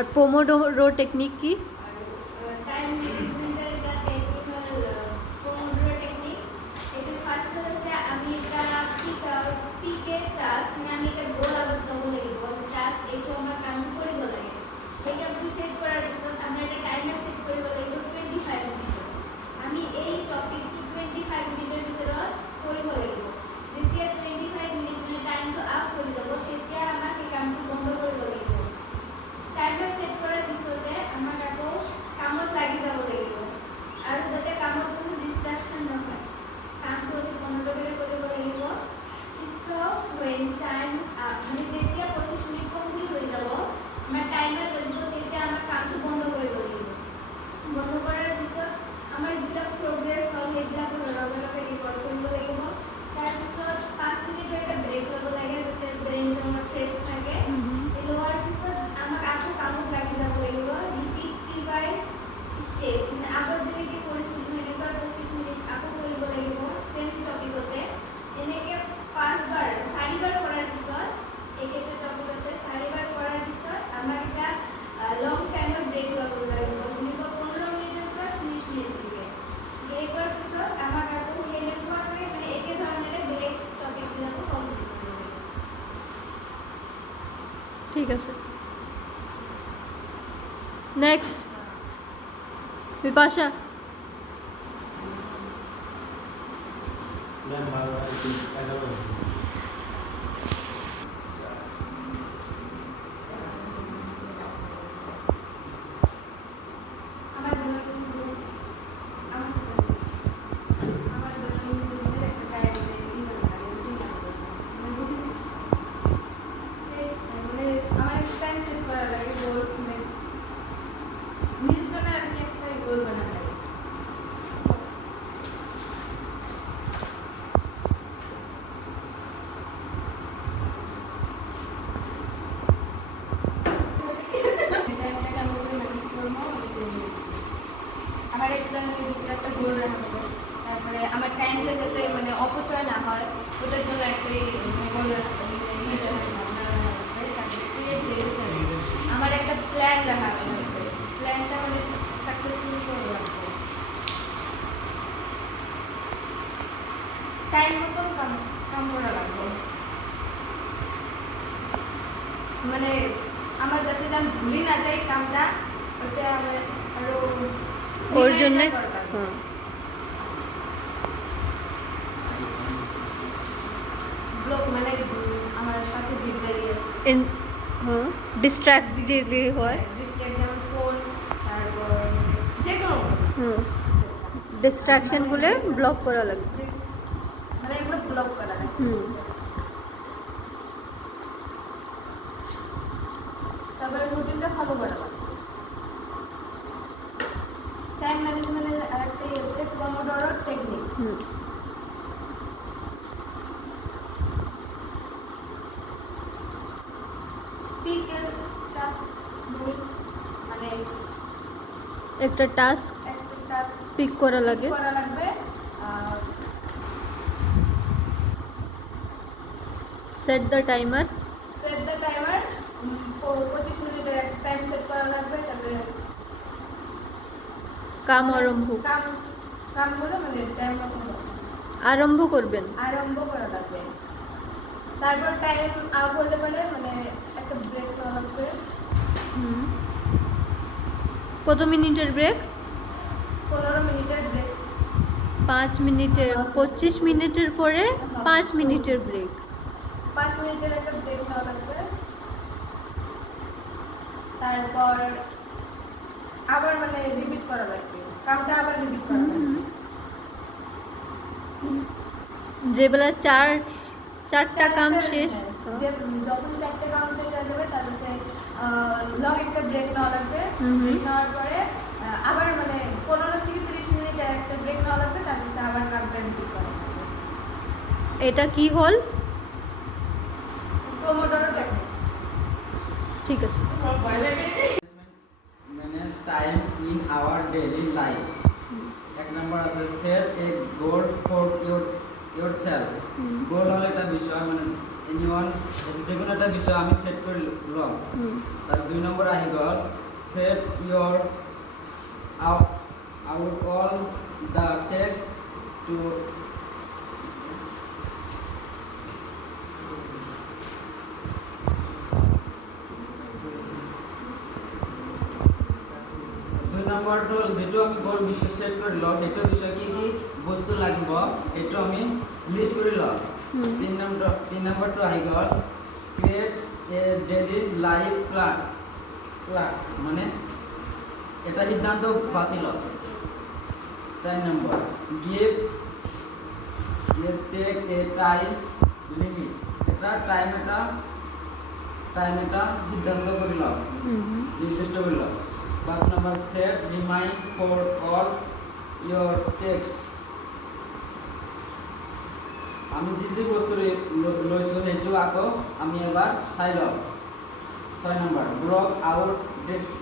আর pomodoro technique কি? Time ম্যানেজমেন্টের একটা টেকনিক্যাল পোমোডোরো টেকনিক। এটা ফার্স্ট হচ্ছে আমি এটা পিকের টাস্ক মানে আমি এটা গোল আবদ্ধ হব লাগিব টাস্ক এইটো আমার কাম কৰিব লাগে। এটা আমি সেট কৰাৰ পিছত আমৰা এটা টাইমাৰ সেট কৰিব লাগিব 25 মিনিট। আমি এই টপিকটো 25 মিনিটেৰ ভিতৰত কৰিব লাগিব। যেতিয়া 25 মিনিট মানে টাইমটো আপ হৈ যাব তেতিয়া আমাক এই কামটো বন্ধ কৰিব লাগিব। টাইমাৰ সেট কৰাৰ পিছতে আমাক আকৌ কামত লাগি যাব লাগিব আৰু যাতে কামত কোনো ডিস্ট্ৰাকশন নহয়। কামটো অতি মনোযোগেৰে কৰিব লাগিব। Stop when time is up মানে যেতিয়া 25 মিনিট কমপ্লিট হৈ যাব আমাৰ টাইমাৰ বাজিব তেতিয়া আমাৰ কামটো বন্ধ কৰিব লাগিব। বন্ধ কৰাৰ পিছত আমাৰ যিবিলাক প্ৰগ্ৰেছ হ'ল সেইবিলাক লগে লগে ৰেকৰ্ড কৰিব লাগিব। তাৰপিছত 5 মিনিটৰ এটা ব্ৰেক ল'ব লাগে যাতে ব্ৰেইনটো আমাৰ ফ্ৰেছ থাকে। লোৱাৰ পিছত আমাক আকৌ কামত লাগি যাব লাগিব। ৰিপিট প্ৰিভাইজ ষ্টেপছ মানে আগত যেনেকৈ কৰিছিলোঁ সেনেকুৱা 25 মিনিট আকৌ কৰিব লাগিব চেম টপিকতে। এনেকৈ 4বাৰ কৰাৰ পিছত একেটা টপিকতে 4বাৰ কৰাৰ পিছত আমাক এটা লং টাইমৰ ব্ৰেক ল'ব লাগিব যেনেকুৱা 15 মিনিটৰ পৰা 30 মিনিটলৈকে। ব্ৰেকৰ পিছত আমাক আকৌ সেনেকুৱাকৈ মানে একেধৰণেৰে বেলেগ টপিকবিলাকো কমপ্লিট কৰিব লাগিব। ঠিক আছে। নেক্সট বিপাশা। ম্যাম 11 আছে। আমার জন্য কিন্তু আমার জন্য কিন্তু একটা টাইম মানে রুটিন সেট মানে আমার একটা টাইম সেট করা লাগে গোল নিজের জন্য আর কি একটা গোল বানানো লাগে। আমার একটা নির্দিষ্ট একটা গোল রাখা হবে। তারপরে আমার টাইমটা যাতে মানে অপচয় না হয় ওটার জন্য একটা গোল রাখা হবে। আমার একটা প্ল্যান রাখা হবে। প্ল্যানটা মানে সাকসেসফুল করে রাখবো। টাইম মতন কাম করা লাগবে মানে আমার যাতে যেন ভুলি না যাই কামটা ওটা আমার আরো ওর জন্য ব্লক মানে আমার সাথে জিগলারি আছে ডিস্ট্র্যাক্ট যেগুলি হয় ডিস্ট্রাক্ট যেমন ফোন তারপর যে কোনো ডিস্ট্রাকশনগুলো ব্লক করা লাগবে। মানে এগুলো ব্লক করা লাগে। তারপরে রুটিনটা ফলো করা লাগে। টাইম ম্যানেজমেন্টের আরেকটাই হচ্ছে পোমোডোরো টেকনিক। পিক এর টাস্ক মানে একটা টাস্ক পিক করা লাগবে সেট দ্য টাইমার 25 মিনিটের একটা টাইম সেট করা লাগবে। তারপরে কাম কামগুলো মানে টাইম মতন আরম্ভ করবেন আরম্ভ করা লাগবে। তারপর টাইম আপ হতে পারে মানে একটা ব্রেক নেওয়া লাগবে। কত মিনিটের ব্রেক? 15 মিনিটের ব্রেক। 5 মিনিটের 25 মিনিটের পরে 5 মিনিটের ব্রেক। 5 মিনিটের একটা ব্রেক নেওয়া লাগবে। তারপর আবার মানে রিপিট করা লাগবে কামটা আবার রিপিট করা লাগবে। যেবেলা চারটা কাম শেষ যে যখন 4টে কাম শেষ হয়ে যাবে তারপরে লং একটা ব্রেক নেওয়া লাগবে। ব্রেক নেওয়ার পরে আবার মানে 15 থেকে 30 মিনিট একটা ব্রেক নেওয়া লাগবে। তারপরে আবার কামটা রিপিট করা লাগবে। এটা কি হল? Pomodoro technique. ঠিক আছে। Manage time in our daily life. এক নম্বর আছে set a goal for yourself. Goal হলো একটা বিষয় মানে এনিওয়ান যিকোনো এটা বিষয় আমি সেট কৰি লম তাৰ 2 নম্বৰ আহি গ'ল set your out all the text to নম্বৰটো যেটো আমি গোল বিষয় সেট কৰি লম সেইটো বিষয় কি কি বস্তু লাগিব এটো আমি লিস্ট কৰি লম 3 নম্বৰটো আহি গ'ল ক্ৰিয়েট এ ডেইলি লাইফ প্ল্যান মানে এটা সিদ্ধান্ত বাছি লম 4 number give take a time limit এটা টাইম এটা সিদ্ধান্ত কৰি লম নিৰ্দিষ্ট কৰি লম 5 number set remind for all your text আমি যে বস্তু লৈছো সেইটো আকৌ আমি এবাৰ চাই লম 6 নম্বৰ ব্লক আউট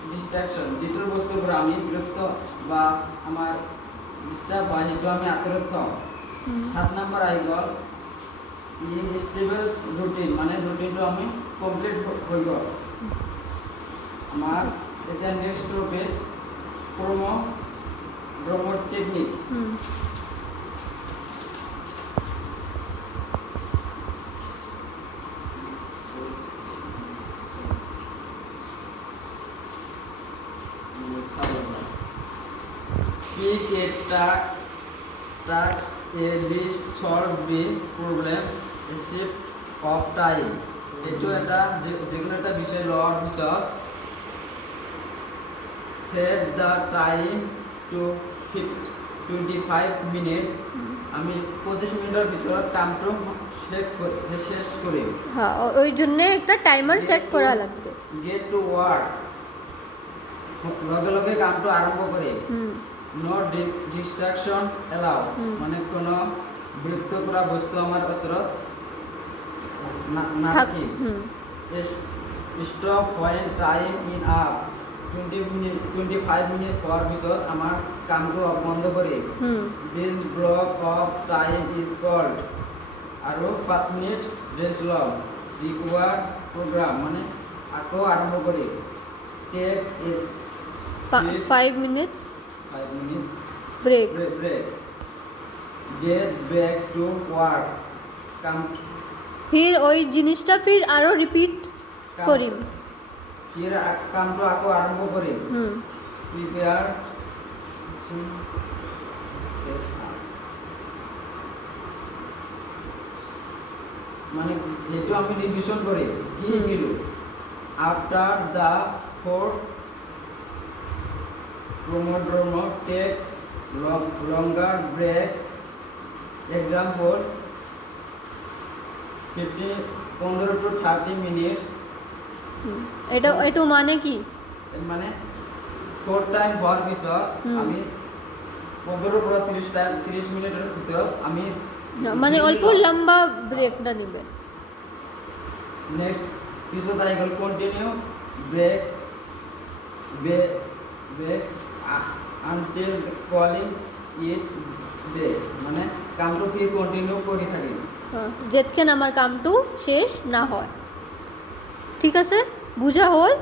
ডিস্ট্ৰাকশন যেটোৰ বস্তুৰ পৰা আমি বিৰক্ত বা আমাৰ ডিস্টাৰ্ব হয় সেইটো আমি আঁতৰত থওঁ 7 নম্বৰ আহি গ'ল স্টেবলস ৰুটিন মানে ৰুটিনটো আমি কমপ্লিট হৈ গ'ল আমাৰ এটা নেক্সট গ্রুপে promote technique pick a task a list solve the problem a shift of time এটো এটা যেগুলো একটা বিষয় লওয়ার পিছত set the time to 25 minutes আমি 25 মিনিটের ভিতৰত কামটো শেষ কৰি হ্যাঁ ওই জন্য একটা টাইমাৰ সেট কৰা লাগবে get to work লগে লগে কামটো আৰম্ভ কৰি no distraction allow মানে কোনো বিৰক্ত কৰা বস্তু আমাৰ ওচৰত না থাকি stop when time in up 25 minute পৰ পিছত আমাৰ কামটো বন্ধ কৰি this block of time is called আৰু 5 মিনিট ৰেস্ট লম required program মানে আকৌ আৰম্ভ কৰি take is 5 minutes break get back to work come फिर ওই জিনিসটা फिर আরো রিপিট করিম फिर কামটো আকৌ আৰম্ভ কৰিম prepare মানে এইটো আমি রিভিশন করি কি শিকিলো after da fourth Pomodoro take longer break example 15 to 30 minutes এটা মানে কি মানে 4 টাইম হওয়ার পিছত আমি 15 পৰা 30 মিনিটেৰ ভিতৰত আমি মানে অল্প লম্বা ব্রেকটা নেবেন নেক্সট পিছত আই গল continue break break until calling it day মানে কামটো ফির কন্টিনিউ কৰি থাকিম যেতক্ষণ আমার কামটো শেষ না হয় ঠিক আছে বুঝা হল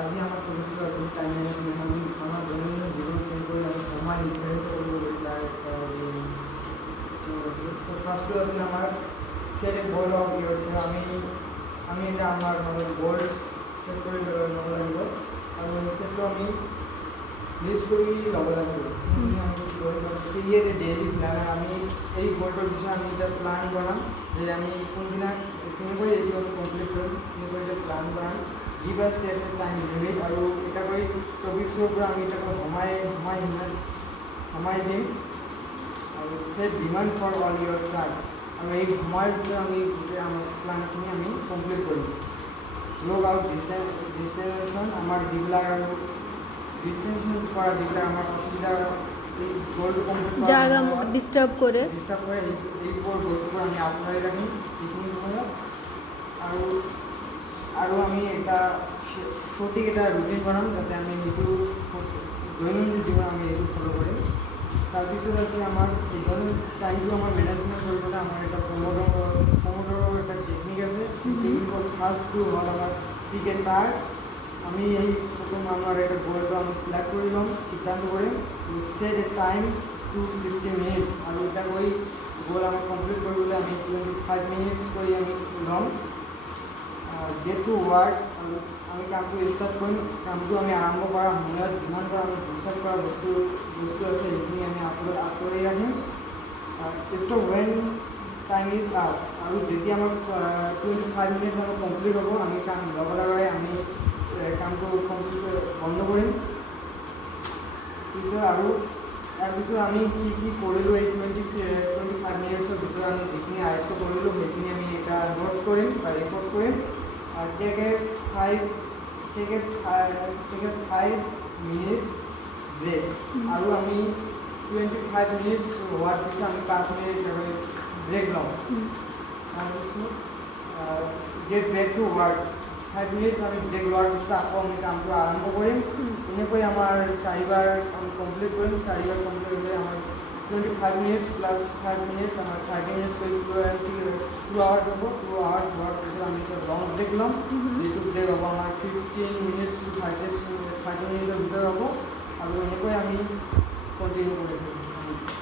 আজি আমার প্রশ্ন আছে টাইম ম্যানেজমেন্ট আমি আমার দৈনন্দিন জীবন কিভাবে আমি সময় নির্ধারিত করব তার তো ফার্স্ট আছে আমার set a goal of yourself আমি এটা আমার মানে গোলস সেট করে লব লাগিব আৰু সেটটো আমি লিস্ট কৰি লব লাগিব আমি গোল ক্ৰিয়েট এ ডেইলি প্ল্যান আমি এই গোলটোৰ বিষয়ে আমি এটা প্ল্যান বনাম যে আমি কোনদিনা কেনেকৈ এইটো আমি কমপ্লিট কৰিম কেনেকৈ এটা প্ল্যান বনাম give us takes a time limit আৰু এটা কৰি টপিকছৰ পৰা আমি এটা সময় দিম আৰু set demand for all your tasks আৰু এই সময়ৰ ভিতৰত আমি গোটেই আমাৰ প্ল্যানখিনি আমি কমপ্লিট কৰিম লগ আউট ডিস্টেনশন আমাৰ যিবিলাক আৰু ডিস্টেনশন কৰা যিবিলাক আমাৰ অসুবিধা এই গোলটো কমপ্লিট কৰা জায়গা ডিস্টাৰ্ব কৰে এইবোৰ বস্তুবোৰ আমি আঁতৰাই ৰাখিম এইখিনি সময়ত আৰু আমি এটা সঠিক এটা ৰুটিন বানাম যাতে আমি সেইটো দৈনন্দিন জীৱন আমি এইটো ফ'ল' কৰিম তাৰপিছত আছে আমাৰ এইজন টাইমটো আমাৰ মেনেজমেণ্ট কৰিবলৈ আমাৰ এটা পমোডৰৰ এটা টেকনিক আছে টেকনিকৰ ফাৰ্ষ্টটো হ'ল আমাৰ পিক এ টাস্ক আমি এই প্ৰথম আমাৰ এটা গ'লটো আমি চিলেক্ট কৰি ল'ম সিদ্ধান্ত কৰিম set a time to 50 minutes আৰু এটা কৰি গ'ল আমাৰ কমপ্লিট কৰিবলৈ আমি 25 মিনিটছ কৰি আমি ল'ম গেট টু ৱাৰ্ক আৰু আমি কামটো ষ্টাৰ্ট কৰিম কামটো আমি আৰম্ভ কৰাৰ সময়ত যিমান পাৰোঁ আমি ডিষ্টাৰ্ব কৰা বস্তু আছে সেইখিনি আমি আঁতৰি ৰাখিম stop when time is out আৰু যেতিয়া আমাৰ 25 মিনিটছ আমাৰ কমপ্লিট হ'ব আমি কাম লগে আমি কামটো কমপ্লিট বন্ধ কৰিম পিছত আৰু তাৰপিছত আমি কি কৰিলোঁ এই 25 মিনিটছৰ ভিতৰত আমি যিখিনি আয়ত্ব কৰিলোঁ সেইখিনি আমি এটা নোট কৰিম বা ৰেকৰ্ড কৰিম টেক এ 5 মিনিটছ ব্ৰেক আৰু আমি 25 মিনিটছ হোৱাৰ পিছত আমি 5 মিনিট ব্ৰেক ল'ম তাৰপিছত get back to work 5 minutes আমি ব্ৰেক লোৱাৰ পিছত আকৌ আমি কামটো আৰম্ভ কৰিম এনেকৈ আমাৰ 4বাৰ আমি কমপ্লিট কৰিম 4বাৰ কমপ্লিট হ'লে আমাৰ 25 মিনিটছ প্লাছ 5 মিনিটছ আমাৰ 30 মিনিটছ কৰি 2 আৱাৰ্ছ হ'ব 2 আৱাৰ্ছ হোৱাৰ পিছত আমি এটা লং ব্ৰেক ল'ম যিটো ব্ৰেক হ'ব আমাৰ 15 মিনিটছ টু 30 মিনিটৰ ভিতৰত হ'ব আৰু এনেকৈ আমি কণ্টিনিউ কৰি থাকিম